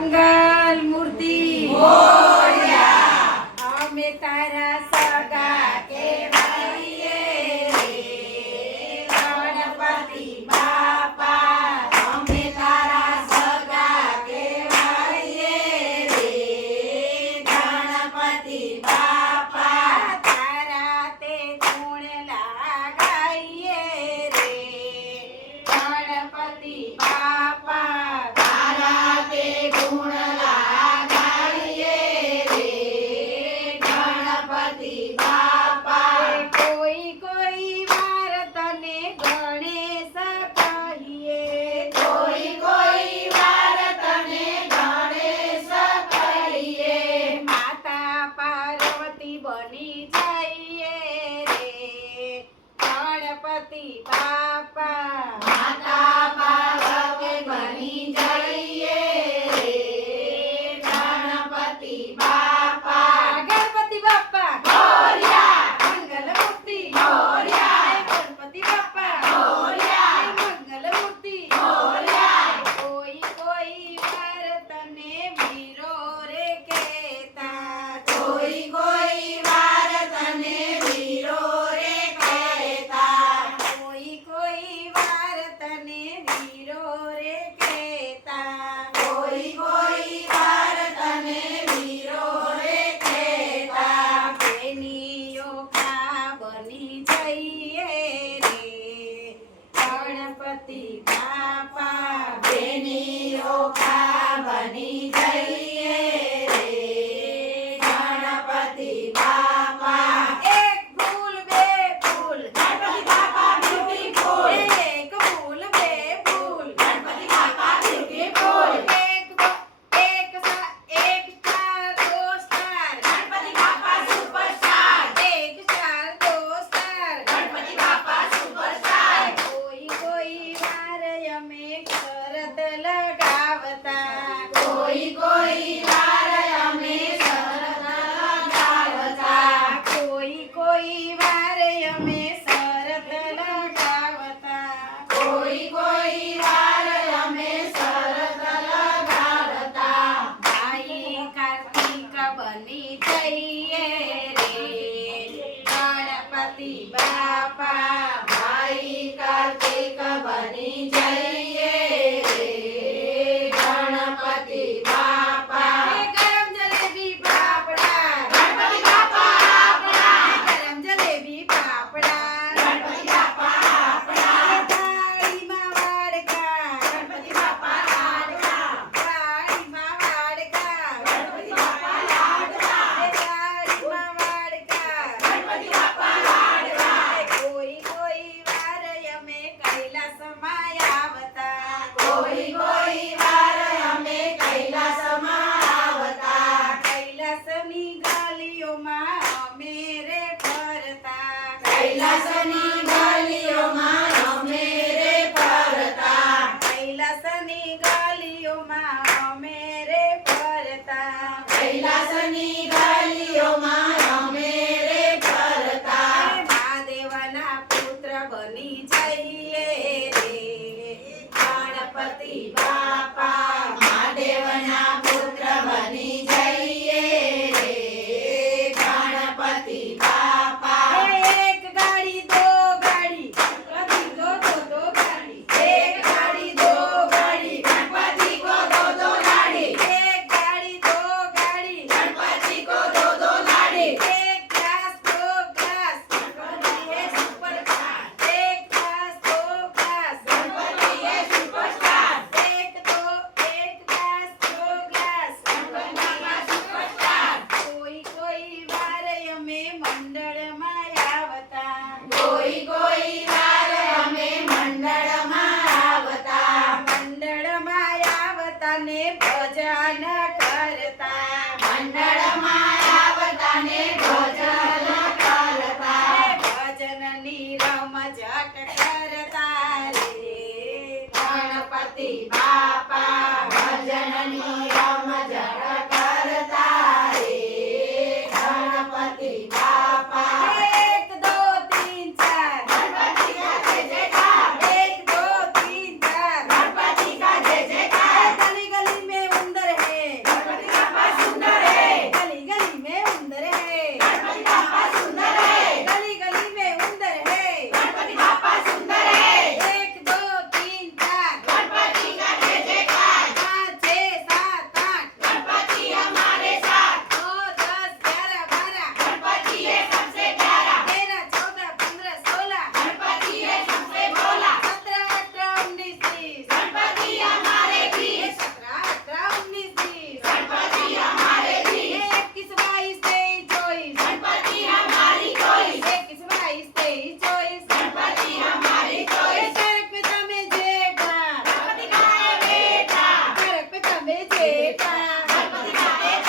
મંગલ મૂર્તિ મોરયા અમે તારા સગા કહેવાઈએ રે ગણપતિ બાપા અમે તારા સગા કહેવાઈએ રે ગણપતિ બાપા તારા તે ગુણ લાગાઈએ રે ગણપતિ બાપા તારા તે ગુણ લાગાઈએ રે ગણપતિ બાપા કોઈ કોઈ વાર તને ગણેશ કહીએ કોઈ કોઈ વાર તને ગણેશ કહીએ માતા પાર્વતી બની જઈએ રે ગણપતિ બાપા માતા પાર્વતી બની જઈએ રે ગણપતિ બાપા ગણપતિ બાપા મોરયા મંગલ મૂર્તિ મોરયા ગણપતિ બાપા મોરયા મંગલ મૂર્તિ મોરયા કોઈ કોઈ વાર તને વીરો રે કહેતા કોઈ કોઈ વાર તને વીરો રે કહેતા કોઈ કોઈ વાર તને વીરો રે કહેતા કોઈ કોઈ વાર તને વીરો રે કહેતા બેનીઓ કા બની જઈએ રે ગણપતિ બાપા બેનીઓ કા બની જઈએ રે ગણપતિ બાપા એક ફૂલ બે ફૂલ ગણપતિ બાપા બ્યુટીફુલ એક ફૂલ બે ફૂલ ગણપતિ બાપા બ્યુટીફુલ એક સ્ટાર દો સ્ટાર ગણપતિ બાપા સુપરસ્ટાર એક સ્ટાર દો સ્ટાર ગણપતિ બાપા સુપરસ્ટાર કોઈ કોઈ વાર અમે શરત લગાવતા કોઈ કોઈ વાર અમે શરત લગાવતા કોઈ કોઈ વાર અમે શરત લગાવતા કોઈ કોઈ વાર અમે શરત લગાવતા ભાઈ કાર્તિક બની જઈએ રે ગણપતિ બાપા ભાઈ કાર્તિક બની જઈએ રે ગણપતિ બાપા ગરમ જલેબી પાપડા ગણપતિ બાપા આપણા ગરમ જલેબી પાપડા ગણપતિ બાપા આપણા થાળીમાં વાડકા ગણપતિ બાપા લાડકા થાળીમાં વાડકા ગણપતિ બાપા લાડકા થાળીમાં વાડકા ગણપતિ બાપા લાડકા કોઈ કોઈ વાર અમે કૈલાસમાં આવતા કોઈ કોઈ વાર અમે કૈલાસમાં આવતા કૈલાસની ગલીઓમાં અમે રે ફરતા કૈલાસની ગલીઓમાં અમે રે ફરતા કૈલાસની ગલીઓમાં અમે રે ફરતા કૈલાસની ગલીઓમાં અમે રે ફરતા મહાદેવના પુત્ર બની જઈએ રે ગણપતિ બાપા મહાદેવના પુત્ર બની જઈએ રે ગણપતિ બાપા એક ગાડી દો ગાડી ગણપતિ કો દો ગાડી એક ગાડી દો ગાડી ગણપતિ કો દો ગાડી એક ગાડી દો ગાડી ગણપતિ કો દો ગાડી એક ગ્લાસ દો ગ્લાસ ગણપતિ હે સુપરસ્ટાર એક ગ્લાસ દો ગ્લાસ ગણપતિ હે સુપરસ્ટાર એક ગ્લાસ દો ગ્લાસ ગણપતિ બાપા સુપરસ્ટાર કોઈ કોઈ વાર અમે મંડળમાં આવતા કોઈ કોઈ વાર અમે મંડળમાં આવતા મંડળમાં આવતા ને ભજન કરતા મંડળમાં આવતા ને ભજન કરતા ભજનની રમઝટ કરતા રે ગણપતિ બાપા ભજનની રમઝટ કરતા રે ગણપતિ બાપા એક દો તીન ચાર ગણપતિ કા જય જયકાર એક દો તીન ચાર ગણપતિ કા જય જયકાર ગલી ગલી में उंदर है बेटा, गणपति का एक